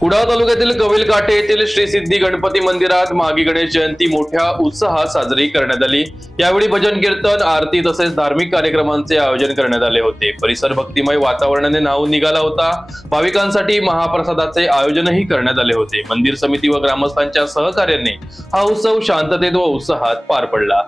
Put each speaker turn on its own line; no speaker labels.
कुडाळ तालुक्यातील कविल काठे येथील श्री सिद्धी गणपती मंदिरात मागी गणेश जयंती मोठ्या उत्साहात साजरी करण्यात आली. यावेळी भजन कीर्तन आरती तसेच धार्मिक कार्यक्रमांचे आयोजन करण्यात आले होते. परिसर भक्तिमय वातावरणाने नाहून निघाला होता. भाविकांसाठी महाप्रसादाचे आयोजनही करण्यात आले होते. मंदिर समिती व ग्रामस्थांच्या सहकार्याने हा उत्सव शांततेत व उत्साहात पार पडला.